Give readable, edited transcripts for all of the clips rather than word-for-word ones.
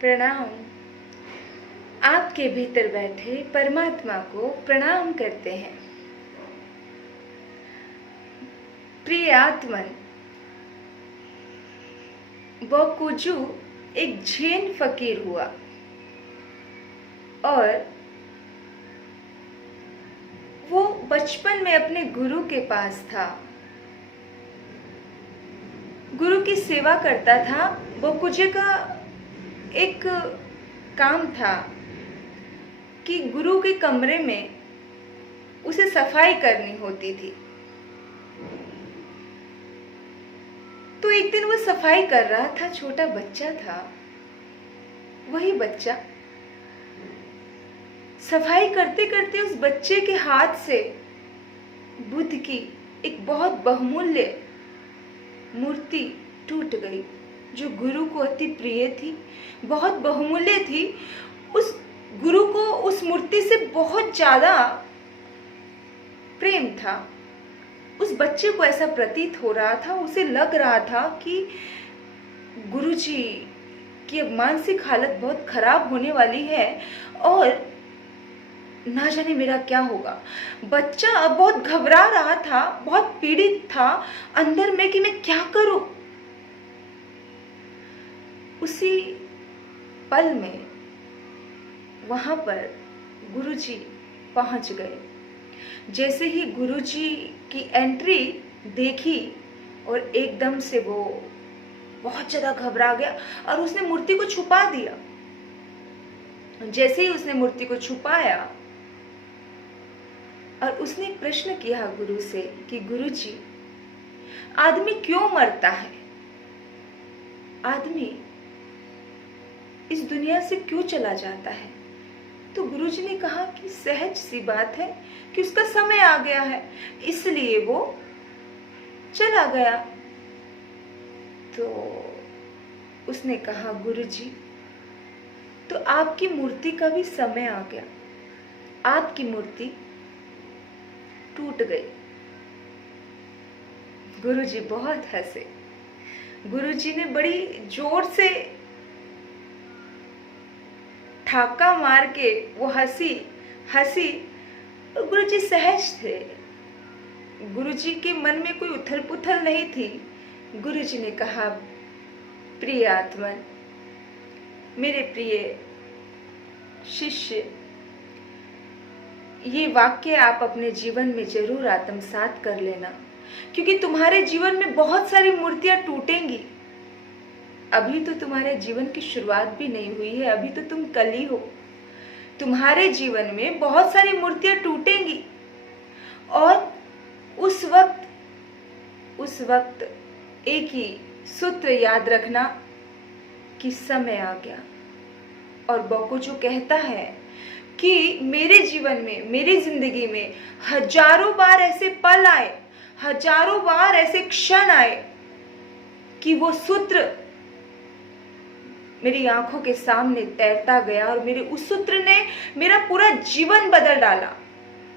प्रणाम। आपके भीतर बैठे परमात्मा को प्रणाम करते हैं। प्रिय आत्मन, बकुजू एक जैन फकीर हुआ और वो बचपन में अपने गुरु के पास था, गुरु की सेवा करता था। बकुजे का एक काम था कि गुरु के कमरे में उसे सफाई करनी होती थी। तो एक दिन वो सफाई कर रहा था, छोटा बच्चा था। वही बच्चा सफाई करते करते उस बच्चे के हाथ से बुद्ध की एक बहुत बहुमूल्य मूर्ति टूट गई, जो गुरु को अति प्रिय थी, बहुत बहुमूल्य थी। उस गुरु को उस मूर्ति से बहुत ज्यादा प्रेम था। उस बच्चे को ऐसा प्रतीत हो रहा था, उसे लग रहा था कि गुरुजी की अब मानसिक हालत बहुत खराब होने वाली है और ना जाने मेरा क्या होगा। बच्चा अब बहुत घबरा रहा था, बहुत पीड़ित था अंदर में कि मैं क्या करूं। उसी पल में वहां पर गुरुजी पहुंच गए। जैसे ही गुरुजी की एंट्री देखी और एकदम से वो बहुत ज्यादा घबरा गया और उसने मूर्ति को छुपा दिया। जैसे ही उसने मूर्ति को छुपाया और उसने एक प्रश्न किया गुरु से कि गुरुजी, आदमी क्यों मरता है? आदमी इस दुनिया से क्यों चला जाता है? तो गुरुजी ने कहा कि सहज सी बात है कि उसका समय आ गया है, इसलिए वो चला गया। तो उसने कहा गुरुजी, तो आपकी मूर्ति का भी समय आ गया, आपकी मूर्ति टूट गई। गुरुजी बहुत हंसे। गुरुजी ने बड़ी जोर से ठाका मार के वो हंसी। गुरुजी सहज थे, गुरुजी के मन में कोई उथल पुथल नहीं थी। गुरुजी ने कहा, प्रिय आत्मन, मेरे प्रिय शिष्य, ये वाक्य आप अपने जीवन में जरूर आत्मसात कर लेना, क्योंकि तुम्हारे जीवन में बहुत सारी मूर्तियां टूटेंगी। अभी तो तुम्हारे जीवन की शुरुआत भी नहीं हुई है, अभी तो तुम कली हो। तुम्हारे जीवन में बहुत सारी मूर्तियां टूटेंगी और उस वक्त एक ही सूत्र याद रखना कि समय आ गया। और बकुजू कहता है कि मेरे जीवन में, मेरी जिंदगी में हजारों बार ऐसे पल आए, हजारों बार ऐसे क्षण आए कि वो सूत्र मेरी आंखों के सामने तैरता गया और मेरे उस सूत्र ने मेरा पूरा जीवन बदल डाला।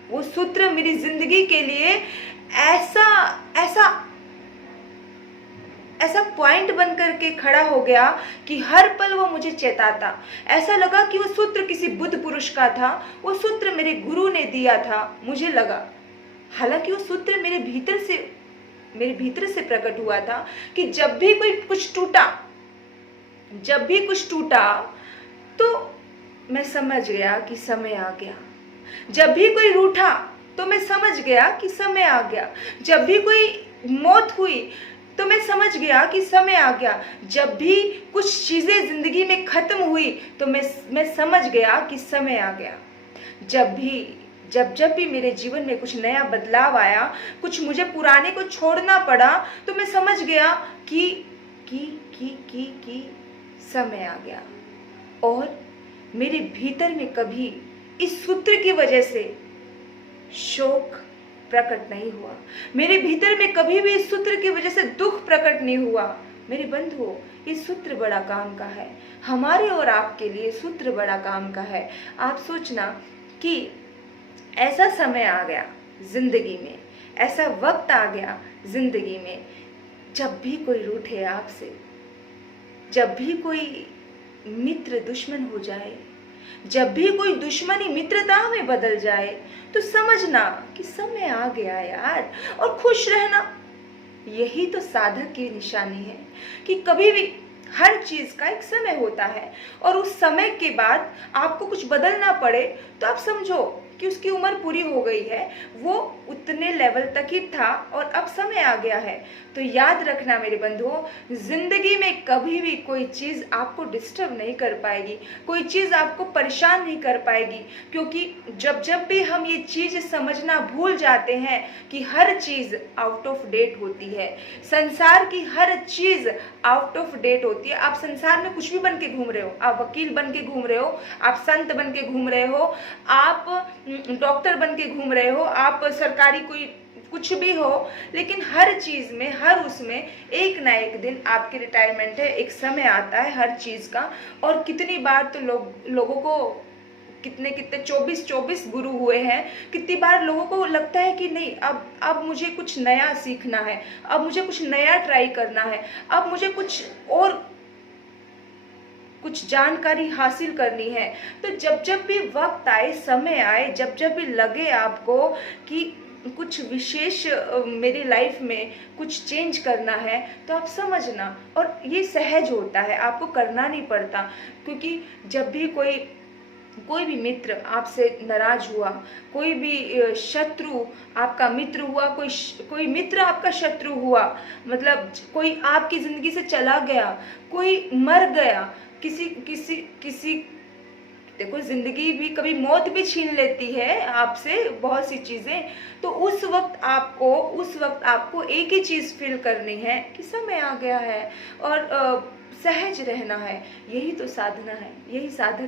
वो सूत्र मेरी जिंदगी के लिए ऐसा पॉइंट बन करके खड़ा हो गया कि हर पल वो मुझे चेताता। ऐसा लगा कि वो सूत्र किसी बुद्ध पुरुष का था, वो सूत्र मेरे गुरु ने दिया था, मुझे लगा। हालांकि वो सूत्र मेरे भीतर से प्रकट हुआ था कि जब भी कुछ टूटा तो मैं समझ गया कि समय आ गया। जब भी कोई रूठा तो मैं समझ गया कि समय आ गया। जब भी कोई मौत हुई तो मैं समझ गया कि समय आ गया। जब भी कुछ चीजें जिंदगी में खत्म हुई तो मैं समझ गया कि समय आ गया। जब भी मेरे जीवन में कुछ नया बदलाव आया, कुछ मुझे पुराने को छोड़ना पड़ा, तो मैं समझ गया कि समय आ गया। और मेरे भीतर में कभी इस सूत्र की वजह से शोक प्रकट नहीं हुआ, मेरे भीतर में कभी भी इस सूत्र की वजह से दुख प्रकट नहीं हुआ। मेरे बंधुओं, ये सूत्र बड़ा काम का है, हमारे और आपके लिए सूत्र बड़ा काम का है। आप सोचना कि ऐसा समय आ गया जिंदगी में, ऐसा वक्त आ गया जिंदगी में, जब भी कोई रूठे आपसे, जब भी कोई मित्र दुश्मन हो जाए, जब भी कोई दुश्मनी मित्रता में बदल जाए, तो समझना कि समय आ गया यार। और खुश रहना, यही तो साधक की निशानी है कि कभी भी हर चीज का एक समय होता है, और उस समय के बाद आपको कुछ बदलना पड़े तो आप समझो कि उसकी उम्र पूरी हो गई है, वो उतने लेवल तक ही था और अब समय आ गया है। तो याद रखना मेरे बंधुओं, जिंदगी में कभी भी कोई चीज़ आपको डिस्टर्ब नहीं कर पाएगी, कोई चीज़ आपको परेशान नहीं कर पाएगी, क्योंकि जब जब भी हम ये चीज़ समझना भूल जाते हैं कि हर चीज़ आउट ऑफ डेट होती है, संसार की हर चीज़ आउट ऑफ डेट होती है। आप संसार में कुछ भी बन के घूम रहे हो, आप वकील बन के घूम रहे हो, आप संत बन के घूम रहे हो, आप डॉक्टर बन के घूम रहे हो, आप सरकारी कोई कुछ भी हो, लेकिन हर चीज़ में, हर उसमें एक ना एक दिन आपकी रिटायरमेंट है, एक समय आता है हर चीज़ का। और कितनी बार तो लोगों को कितने कितने 24 गुरु हुए हैं, कितनी बार लोगों को लगता है कि नहीं, अब मुझे कुछ नया सीखना है, अब मुझे कुछ नया ट्राई करना है, अब मुझे कुछ जानकारी हासिल करनी है। तो जब जब भी वक्त आए, समय आए, जब जब भी लगे आपको कि कुछ विशेष मेरी लाइफ में कुछ चेंज करना है, तो आप समझना, और ये सहज होता है, आपको करना नहीं पड़ता। क्योंकि जब भी कोई भी मित्र आपसे नाराज हुआ, कोई भी शत्रु आपका मित्र हुआ, कोई मित्र आपका शत्रु हुआ, मतलब कोई आपकी जिंदगी से चला गया, कोई मर गया, किसी देखो, जिंदगी भी कभी मौत भी छीन लेती है आपसे बहुत सी चीजें। तो उस वक्त आपको एक ही चीज फील करनी है कि समय आ गया है, और सहज रहना है। यही तो साधना है, यही साधक